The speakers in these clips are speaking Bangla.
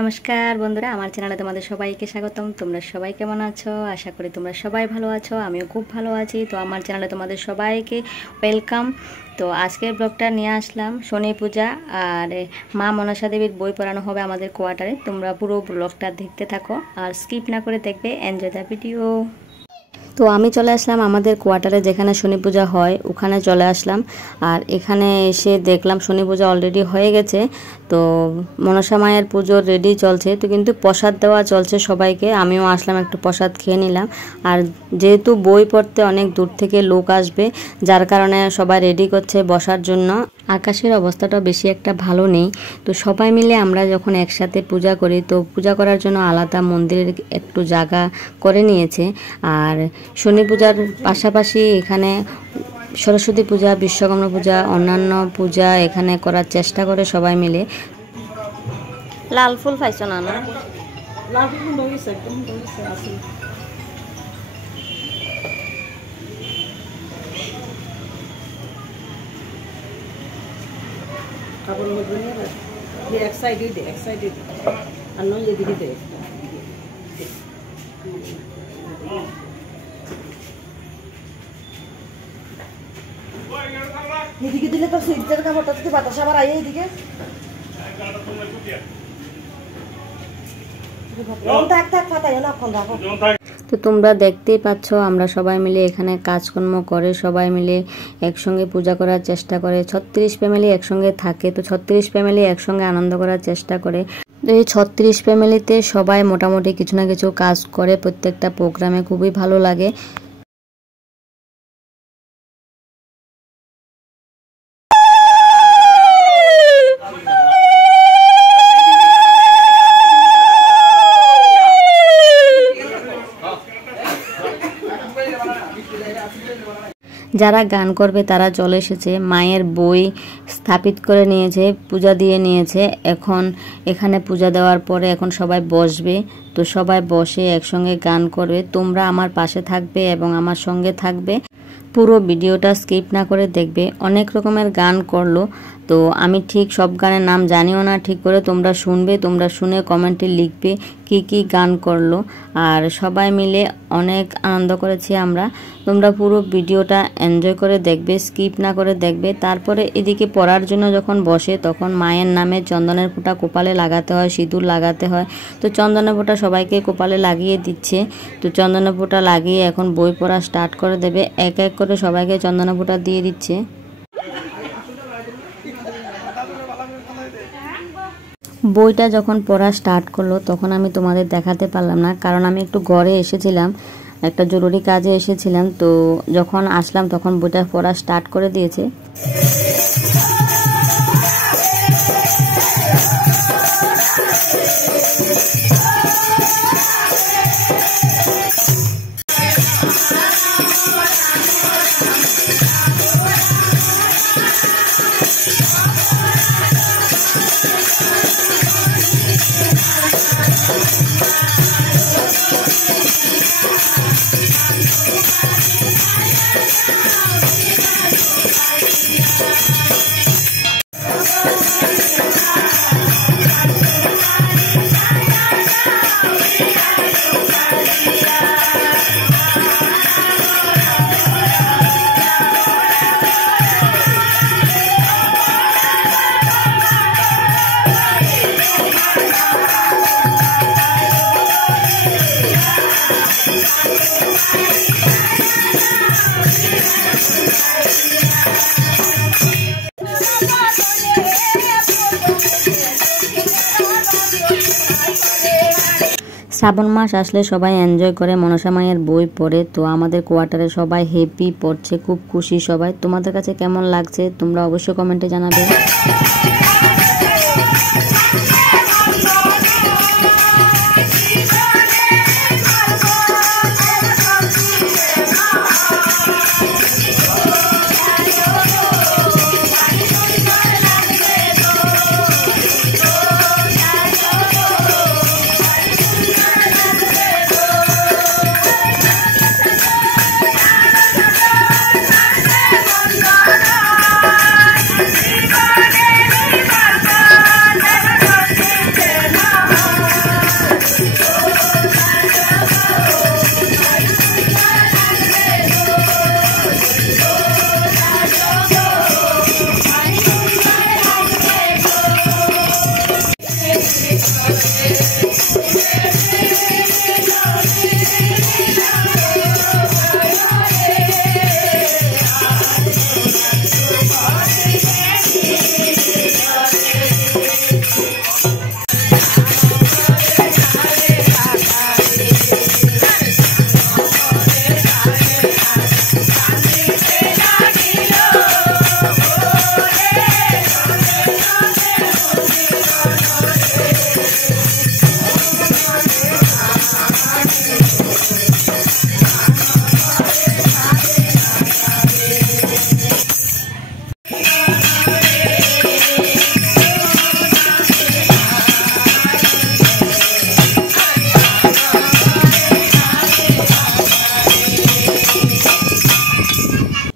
নমস্কার বন্ধুরা, আমার চ্যানেলে তোমাদের সবাইকে স্বাগতম। তোমরা সবাই কেমন আছো? আশা করি তোমরা সবাই ভালো আছো, আমিও খুব ভালো আছি। তো আমার চ্যানেলে তোমাদের সবাইকে ওয়েলকাম। তো আজকের ব্লগটা নিয়ে আসলাম শনি পূজা আর মা মনসা দেবীর বই পড়ানো হবে আমাদের কোয়ার্টারে। তোমরা পুরো ব্লগটা দেখতে থাকো আর স্কিপ না করে দেখবে। Enjoy the video. তো আমি চলে আসলাম আমাদের কোয়ার্টারে, যেখানে শনি পূজা হয় ওখানে চলে আসলাম। আর এখানে এসে দেখলাম শনি পূজা অলরেডি হয়ে গেছে। তো মনসা মায়ের পুজোর রেডি চলছে, তো কিন্তু প্রসাদ দেওয়া চলছে সবাইকে। আমিও আসলাম, একটু প্রসাদ খেয়ে নিলাম। আর যেহেতু বই পড়তে অনেক দূর থেকে লোক আসবে, যার কারণে সবাই রেডি করছে বসার জন্য। আকাশের অবস্থাটা বেশি একটা ভালো নেই, তো সবাই মিলে আমরা যখন একসাথে পূজা করি, তো পূজা করার জন্য আলাদা মন্দিরের একটু জায়গা করে নিয়েছে। আর শনি পূজার পাশাপাশি এখানে সরস্বতী পূজা, বিশ্বকর্মা পূজা, অন্যান্য পূজা এখানে করার চেষ্টা করে সবাই মিলে। লাল ফুল পাইছো না? না, লাল ফুল একদম আছে। excited আর নয় এদিকে দে। এদিকে দিলে তো সিটের কাপড়টা থেকে বাতাস আবার আইয়ে এদিকে থাক ফাটাই না এখন রাখো। তো তোমরা দেখতেই পাচ্ছ আমরা সবাই মিলে এখানে কাজকর্ম করে সবাই মিলে একসঙ্গে পূজা করার চেষ্টা করে। 36 ফ্যামিলি একসঙ্গে থাকে, তো 36 ফ্যামিলি একসঙ্গে আনন্দ করার চেষ্টা করে। তো এই 36 ফ্যামিলিতে সবাই মোটামুটি কিছু না কিছু কাজ করে, প্রত্যেকটা প্রোগ্রামে খুবই ভালো লাগে। যারা গান করবে তারা চলে এসেছে, মায়ের বই স্থাপিত করে নিয়েছে, পূজা দিয়ে নিয়েছে। এখন এখানে পূজা দেওয়ার পরে এখন সবাই বসবে, তো সবাই বসে একসঙ্গে গান করবে। তোমরা আমার পাশে থাকবে এবং আমার সঙ্গে থাকবে, পুরো ভিডিওটা স্কিপ না করে দেখবে। অনেক রকমের গান করলো, তো আমি ঠিক সব গানের নাম জানিও না ঠিক করে। তোমরা শুনবে, তোমরা শুনে কমেন্টে লিখবে কি কি গান করলো। আর সবাই মিলে অনেক আনন্দ করেছি আমরা। তোমরা পুরো ভিডিওটা এনজয় করে দেখবে, স্কিপ না করে দেখবে। তারপরে এদিকে পড়ার জন্য যখন বসে, তখন মায়ের নামে চন্দনের ফোঁটা কপালে লাগাতে হয়, সিঁদুর লাগাতে হয়। তো চন্দনের ফোঁটা সবাইকে কপালে লাগিয়ে দিচ্ছে। তো চন্দনের ফোঁটা লাগিয়ে এখন বই পড়া স্টার্ট করে দেবে। এক এক করে সবাইকে চন্দনের ফোঁটা দিয়ে দিচ্ছে। বইটা যখন পড়া স্টার্ট করলো তখন আমি তোমাদের দেখাতে পারলাম না, কারণ আমি একটু ঘরে এসেছিলাম, একটা জরুরি কাজে এসেছিলাম। তো যখন আসলাম তখন বইটা পড়া স্টার্ট করে দিয়েছে। শ্রাবণ মাস আসলে সবাই এনজয় করে, মনসা মায়ের বই পড়ে। তো আমাদের কোয়ার্টারে সবাই হ্যাপি পড়ছে, খুব খুশি সবাই। তোমাদের কাছে কেমন লাগছে তোমরা অবশ্যই কমেন্টে জানাবে।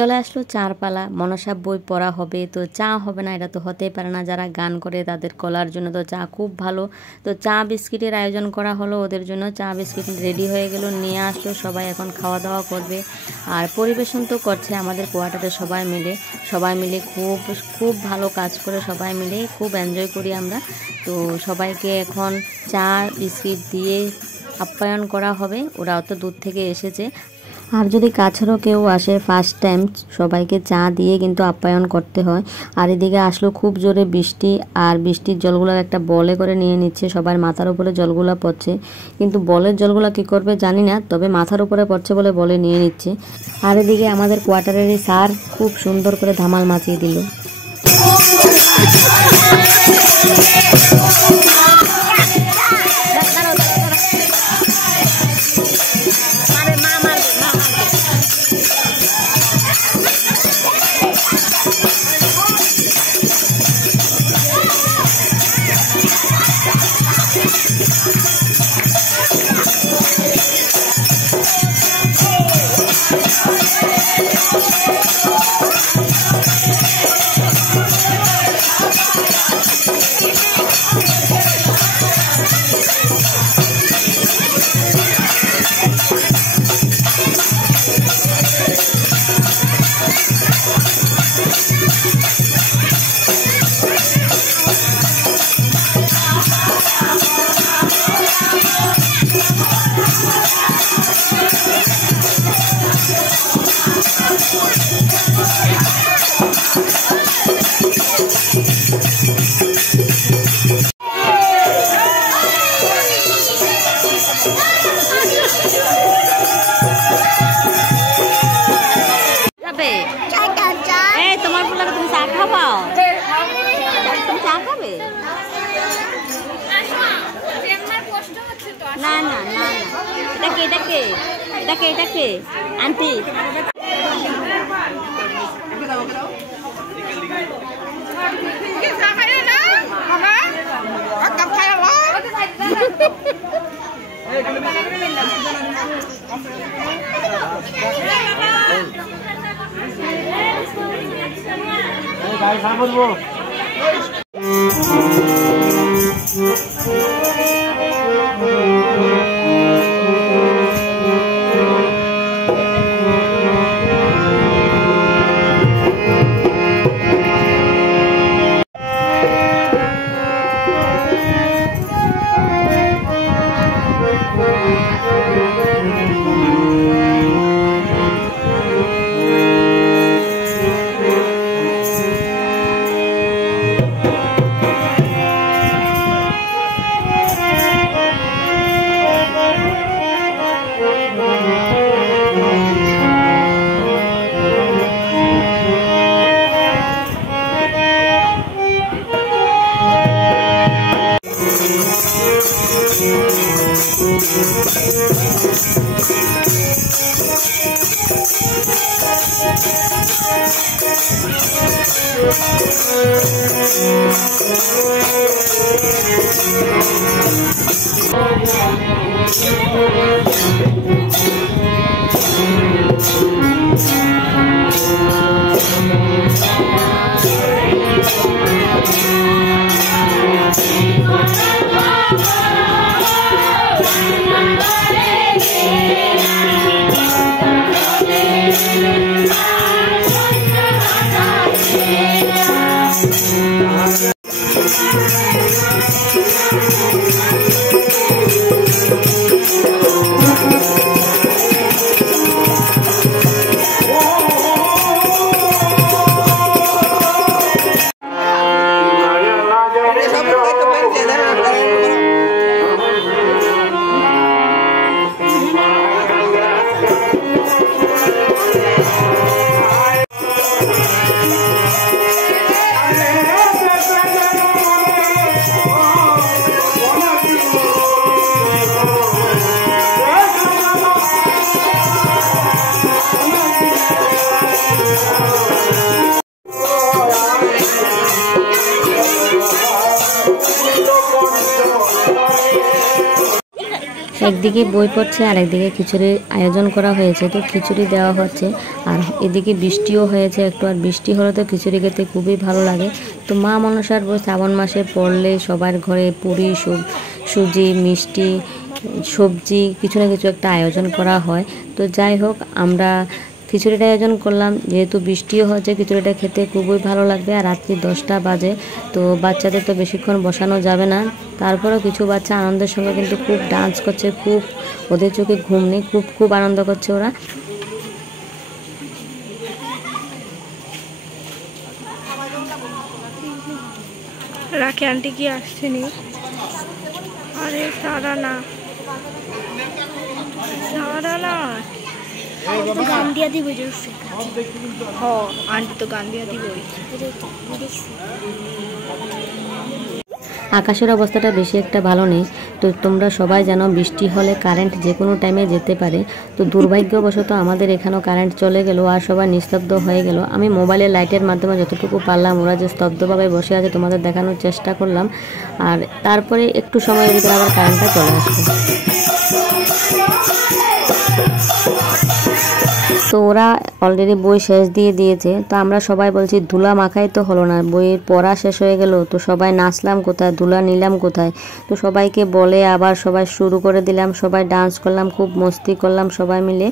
চলে আসলো চার পালা, মনসা বই পড়া হবে, তো চা হবে না এটা তো হতেই পারে না। যারা গান করে তাদের কলার জন্য তো চা খুব ভালো। তো চা বিস্কিটের আয়োজন করা হলো ওদের জন্য, চা বিস্কিট রেডি হয়ে গেল, নিয়ে আসলো, সবাই এখন খাওয়া দাওয়া করবে। আর পরিবেশন তো করছে আমাদের কোয়ার্টারে সবাই মিলে খুব খুব ভালো কাজ করে, সবাই মিলে খুব এনজয় করি আমরা। তো সবাইকে এখন চা বিস্কিট দিয়ে আপ্যায়ন করা হবে, ওরাও তো দূর থেকে এসেছে। আর যদি কাছেরও কেউ আসে ফার্স্ট টাইম, সবাইকে চা দিয়ে কিন্তু আপ্যায়ন করতে হয়। আর এদিকে আসলো খুব জোরে বৃষ্টি, আর বৃষ্টির জলগুলো একটা বলে করে নিয়ে নিচ্ছে, সবার মাথার উপরে জলগুলো পড়ছে, কিন্তু বলের জলগুলো কি করবে জানি না, তবে মাথার উপরে পড়ছে বলে বলে নিয়ে নিচ্ছে। আর এদিকে আমাদের কোয়ার্টারেরই স্যার খুব সুন্দর করে ধামাল মাচিয়ে দিল। তোমার বলাকে তুমি চা খাবাও, তুমি চা খাবে? না না না না, এটাকে আন্টি বলবো। একদিকে বই পড়ছে আর একদিকে খিচুড়ির আয়োজন করা হয়েছে, তো খিচুড়ি দেওয়া হচ্ছে। আর এদিকে বৃষ্টিও হয়েছে একটু, আর বৃষ্টি হলে তো খিচুড়ি খেতে খুবই ভালো লাগে। তো মা মনসার শ্রাবণ মাসে পড়লে সবার ঘরে পুরি, সুজি, মিষ্টি, সবজি কিছু না কিছু একটা আয়োজন করা হয়। তো যাই হোক, আমরা খিচুড়িটা আয়োজন করলাম, যেহেতু বৃষ্টিও হচ্ছে, খিচুড়িটা খেতে খুবই ভালো লাগবে। আর রাত্রি 10টা বাজে, তো বাচ্চাদের তো বেশিক্ষণ বসানো যাবে না। তারপরেও কিছু বাচ্চা আনন্দের সঙ্গে কিন্তু খুব ডান্স করছে, খুব ওদের চোখে ঘুম নেই, খুব খুব আনন্দ করছে ওরা। রাখি আন্টি কি আসছেনি? আরে সারা না গান দিয়া দিব, আন্টি তো গান দিয়া দিব। আকাশের অবস্থাটা বেশি একটা ভালো নেই, তো তোমরা সবাই জানো বৃষ্টি হলে কারেন্ট যে কোনো টাইমে যেতে পারে। তো দুর্ভাগ্যবশত আমাদের এখানেও কারেন্ট চলে গেল আর সবাই নিস্তব্ধ হয়ে গেল। আমি মোবাইলের লাইটের মাধ্যমে যতটুকু পারলাম ওরা যে স্তব্ধভাবে বসে আছে তোমাদের দেখানোর চেষ্টা করলাম। আর তারপরে একটু সময়ের ভিতরে আবার কারেন্টটা চলে আসবে। তো ওরা অলরেডি বই শেষ দিয়ে দিয়েছে, তো আমরা সবাই বলছি ধুলা মাখাই তো হলো না, বইয়ের পড়া শেষ হয়ে গেল, তো সবাই নাচলাম কোথায়, ধুলা নিলাম কোথায়। তো সবাইকে বলে আবার সবাই শুরু করে দিলাম, সবাই ডান্স করলাম, খুব মস্তি করলাম সবাই মিলে।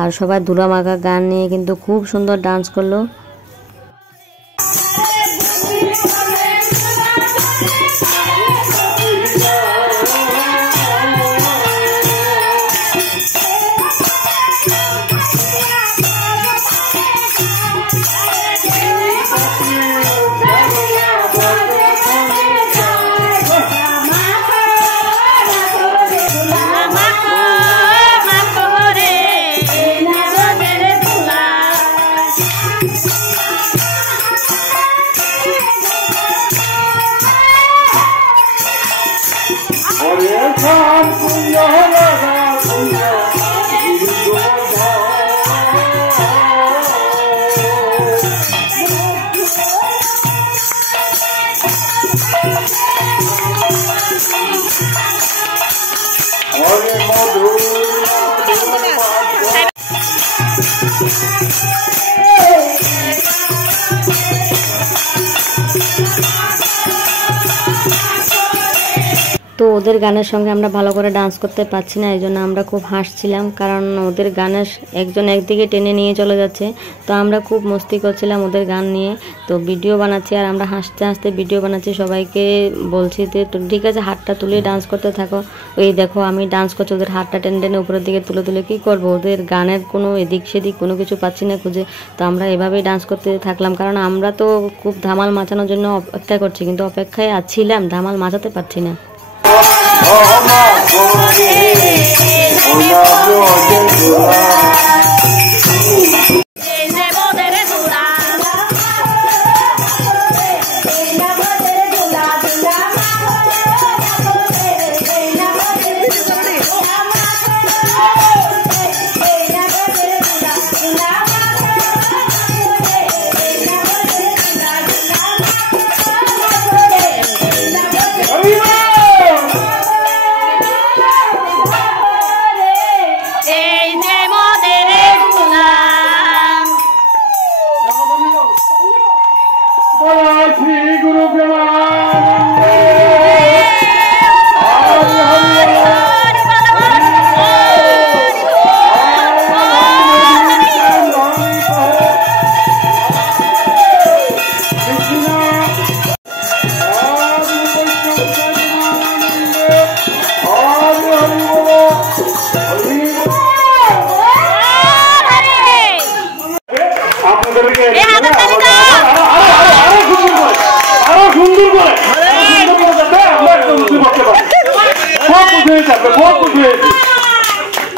আর সবাই ধুলা মাখা গান নিয়ে কিন্তু খুব সুন্দর ডান্স করলো। তো ওদের গানের সঙ্গে আমরা ভালো করে ডান্স করতে পারছি না, এই জন্য আমরা খুব হাসছিলাম, কারণ ওদের গানের একজন একদিকে টেনে নিয়ে চলে যাচ্ছে। তো আমরা খুব মস্তি করছিলাম ওদের গান নিয়ে, তো ভিডিও বানাচ্ছি আর আমরা হাসতে হাসতে ভিডিও বানাচ্ছি। সবাইকে বলছি যে তো ঠিক আছে, হাতটা তুলে ডান্স করতে থাকো। ওই দেখো আমি ডান্স করছি, ওদের হাতটা টেনে টেনে উপরের দিকে তুলে তুলে কী করবো, ওদের গানের কোনো এদিক সেদিক কোনো কিছু পাচ্ছি না খুঁজে। তো আমরা এভাবেই ডান্স করতে থাকলাম, কারণ আমরা তো খুব ধামাল মাচানোর জন্য অপেক্ষা করছি, কিন্তু অপেক্ষায় ছিলাম, ধামাল মাচাতে পারছি না।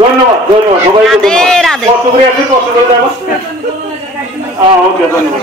ধন্যবাদ ধন্যবাদ সবাইকে ধন্যবাদ। কষ্ট করে আছে, কষ্ট করে যাবো। ওকে ধন্যবাদ।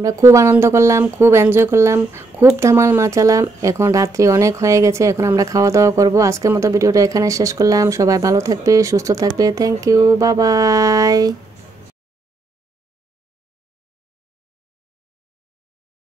আমরা খুব আনন্দ করলাম, খুব এনজয় করলাম, খুব ধামাল মাচালাম। এখন রাত্রি অনেক হয়ে গেছে, এখন আমরা খাওয়া দাওয়া করব। আজকের মতো ভিডিওটা এখানে শেষ করলাম। সবাই ভালো থাকবে, সুস্থ থাকবে। Thank you, bye by.